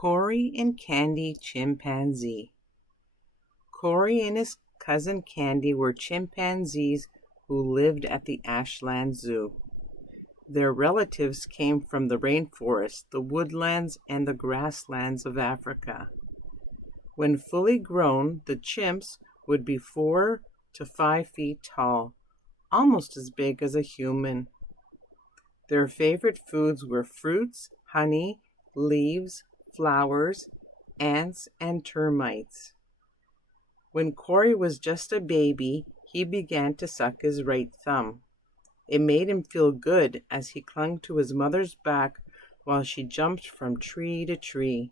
Cory and Candy Chimpanzee. Cory and his cousin Candy were chimpanzees who lived at the Ashland Zoo. Their relatives came from the rainforest, the woodlands, and the grasslands of Africa. When fully grown, the chimps would be 4 to 5 feet tall, almost as big as a human. Their favorite foods were fruits, honey, leaves, flowers, ants, and termites. When Cory was just a baby, he began to suck his right thumb. It made him feel good as he clung to his mother's back while she jumped from tree to tree.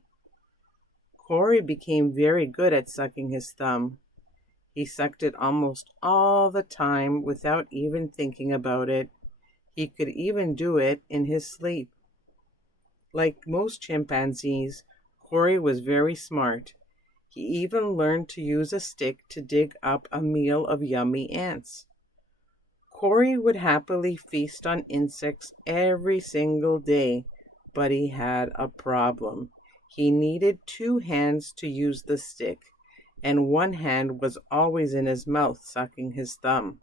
Cory became very good at sucking his thumb. He sucked it almost all the time without even thinking about it. He could even do it in his sleep. Like most chimpanzees, Cory was very smart. He even learned to use a stick to dig up a meal of yummy ants. Cory would happily feast on insects every single day, but he had a problem. He needed 2 hands to use the stick, and one hand was always in his mouth sucking his thumb.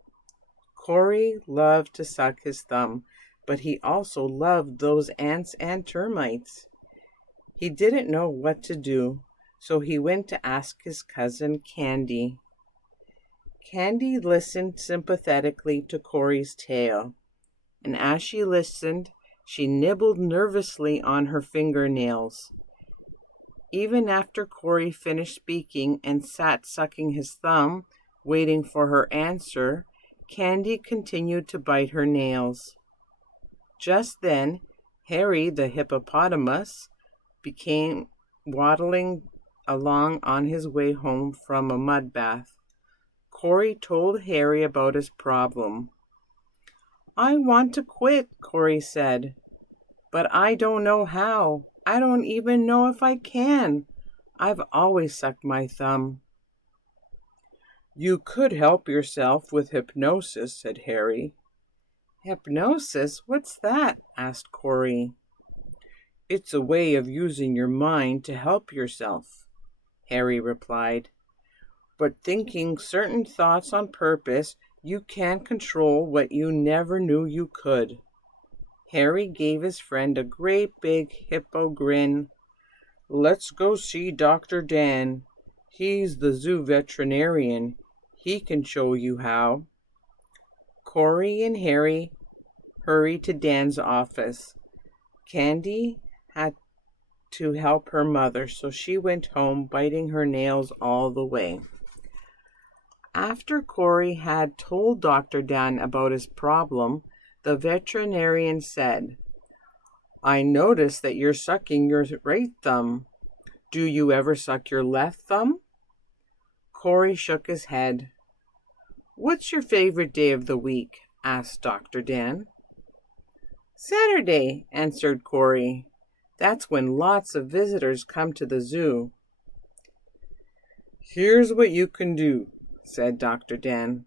Cory loved to suck his thumb, but he also loved those ants and termites. He didn't know what to do, so he went to ask his cousin Candy. Candy listened sympathetically to Cory's tale, and as she listened, she nibbled nervously on her fingernails. Even after Cory finished speaking and sat sucking his thumb, waiting for her answer, Candy continued to bite her nails. Just then, Harry the Hypno-potamus began waddling along on his way home from a mud bath. Cory told Harry about his problem. "I want to quit," Cory said, "but I don't know how. I don't even know if I can. I've always sucked my thumb." "You could help yourself with hypnosis," said Harry. "Hypnosis? What's that?" asked Cory. "It's a way of using your mind to help yourself," Harry replied. "But thinking certain thoughts on purpose, you can control what you never knew you could." Harry gave his friend a great big hippo grin. "Let's go see Dr. Dan. He's the zoo veterinarian. He can show you how." Cory and Harry hurried to Dan's office. Candy had to help her mother, so she went home biting her nails all the way. After Cory had told Dr. Dan about his problem, the veterinarian said, "I notice that you're sucking your right thumb. Do you ever suck your left thumb?" Cory shook his head. "What's your favorite day of the week?" asked Dr. Dan. "Saturday," answered Cory. "That's when lots of visitors come to the zoo." "Here's what you can do," said Dr. Dan.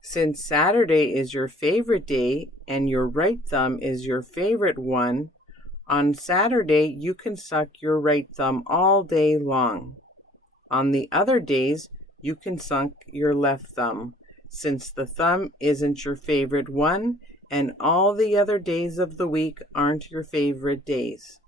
"Since Saturday is your favorite day and your right thumb is your favorite one, on Saturday you can suck your right thumb all day long. On the other days, you can suck your left thumb, since the thumb isn't your favorite one and all the other days of the week aren't your favorite days.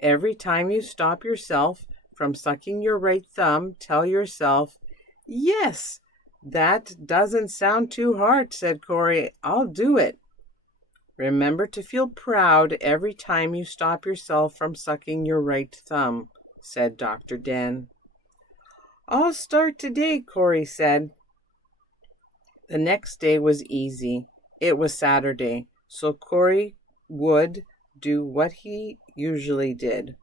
Every time you stop yourself from sucking your right thumb, tell yourself, 'Yes, that doesn't sound too hard,' said Cory. 'I'll do it.' Remember to feel proud every time you stop yourself from sucking your right thumb," said Dr. Dan. "I'll start today," Cory said. The next day was easy. It was Saturday, so Cory would do what he usually did.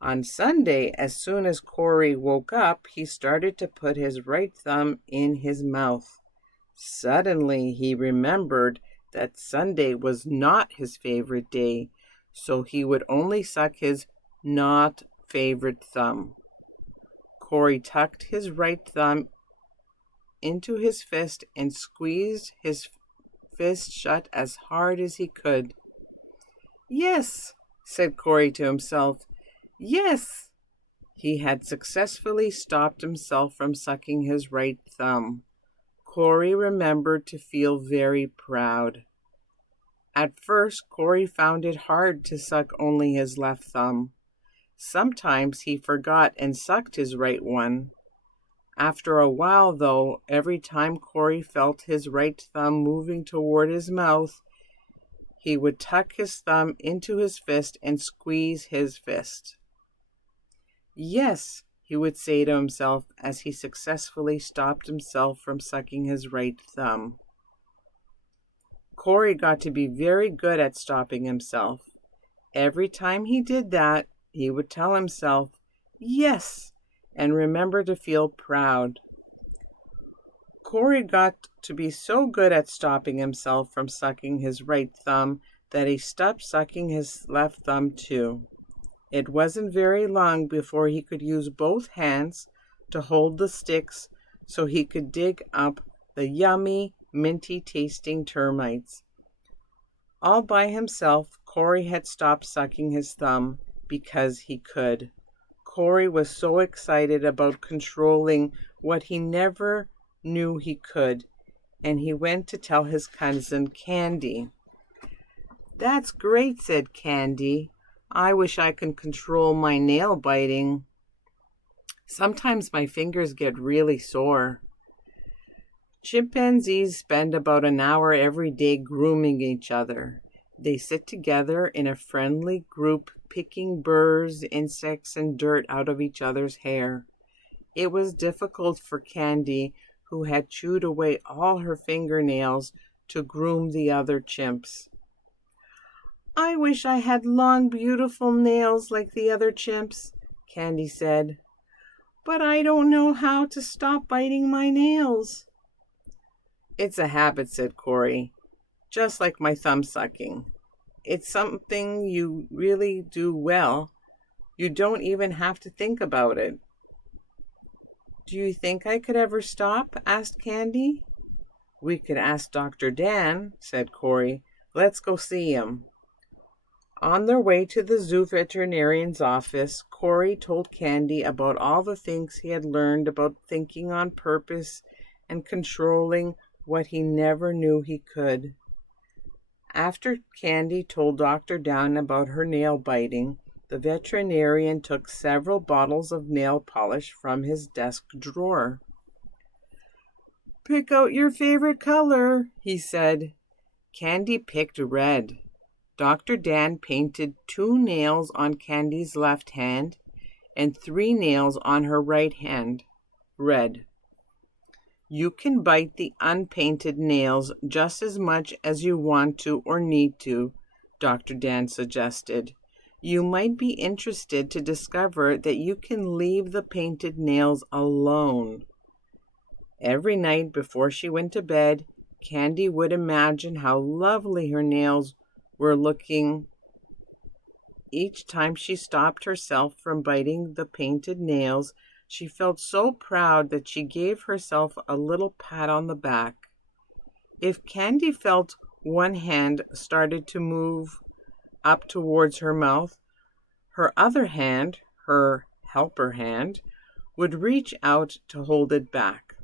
On Sunday, as soon as Cory woke up, he started to put his right thumb in his mouth. Suddenly, he remembered that Sunday was not his favorite day, so he would only suck his not favorite thumb. Cory tucked his right thumb into his fist and squeezed his fist shut as hard as he could. "Yes," said Cory to himself, Yes! He had successfully stopped himself from sucking his right thumb. Cory remembered to feel very proud. At first, Cory found it hard to suck only his left thumb. Sometimes he forgot and sucked his right one. After a while, though, every time Cory felt his right thumb moving toward his mouth, he would tuck his thumb into his fist and squeeze his fist. Yes, he would say to himself as he successfully stopped himself from sucking his right thumb. Cory got to be very good at stopping himself. Every time he did that, he would tell himself, "Yes," and remember to feel proud. Cory got to be so good at stopping himself from sucking his right thumb that he stopped sucking his left thumb too. It wasn't very long before he could use both hands to hold the sticks so he could dig up the yummy, minty-tasting termites. All by himself, Cory had stopped sucking his thumb because he could. Cory was so excited about controlling what he never knew he could, and he went to tell his cousin Candy. "That's great," said Candy. "I wish I could control my nail biting. Sometimes my fingers get really sore." Chimpanzees spend about an hour every day grooming each other. They sit together in a friendly group, picking burrs, insects, and dirt out of each other's hair. It was difficult for Candy, who had chewed away all her fingernails, to groom the other chimps. "I wish I had long, beautiful nails like the other chimps," Candy said. "But I don't know how to stop biting my nails." "It's a habit," said Cory, "just like my thumb sucking. It's something you really do well. You don't even have to think about it." "Do you think I could ever stop?" asked Candy. "We could ask Dr. Dan," said Cory. "Let's go see him." On their way to the zoo veterinarian's office, Cory told Candy about all the things he had learned about thinking on purpose and controlling what he never knew he could. After Candy told Dr. Dan about her nail biting, the veterinarian took several bottles of nail polish from his desk drawer. "Pick out your favorite color," he said. Candy picked red. Dr. Dan painted 2 nails on Candy's left hand and 3 nails on her right hand, red. "You can bite the unpainted nails just as much as you want to or need to," Dr. Dan suggested. "You might be interested to discover that you can leave the painted nails alone." Every night before she went to bed, Candy would imagine how lovely her nails were looking. Each time she stopped herself from biting the painted nails, she felt so proud that she gave herself a little pat on the back. If Candy felt one hand started to move up towards her mouth, her other hand, her helper hand, would reach out to hold it back.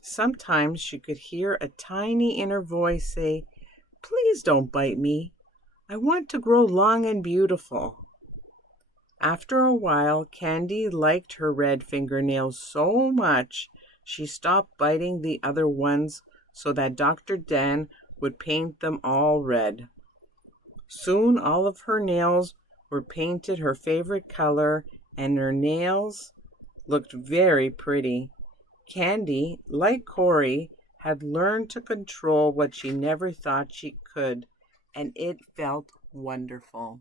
Sometimes she could hear a tiny inner voice say, "Please don't bite me. I want to grow long and beautiful." After a while, Candy liked her red fingernails so much she stopped biting the other ones so that Dr. Dan would paint them all red. Soon all of her nails were painted her favorite color, and her nails looked very pretty. Candy, like Cory, had learned to control what she never thought she could, and it felt wonderful.